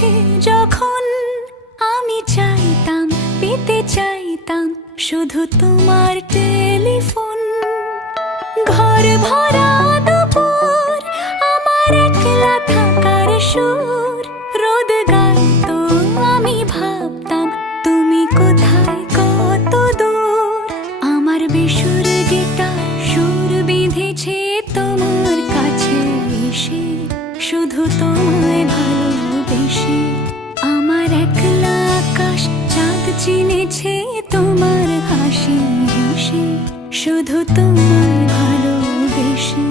কাছে যখন আমি চাইতাম, পেতে চাইতাম শুধু তোমার টেলিফোন। ঘর ভরা দুপুর, আমার একলা থাকার সুর, রোদ গাইতো আমি ভাবতাম তুমি কোথায়, কত দূর। আমার বেসুর গিটার সুর বিঁধেছে তোমার কাছে এসে, শুধু তোমায় ভালোবেসে। আমার একলা আকাশ চাঁদ চিনেছে তোমার হাসি হেসে, শুধু তোমায় ভালোবেসে।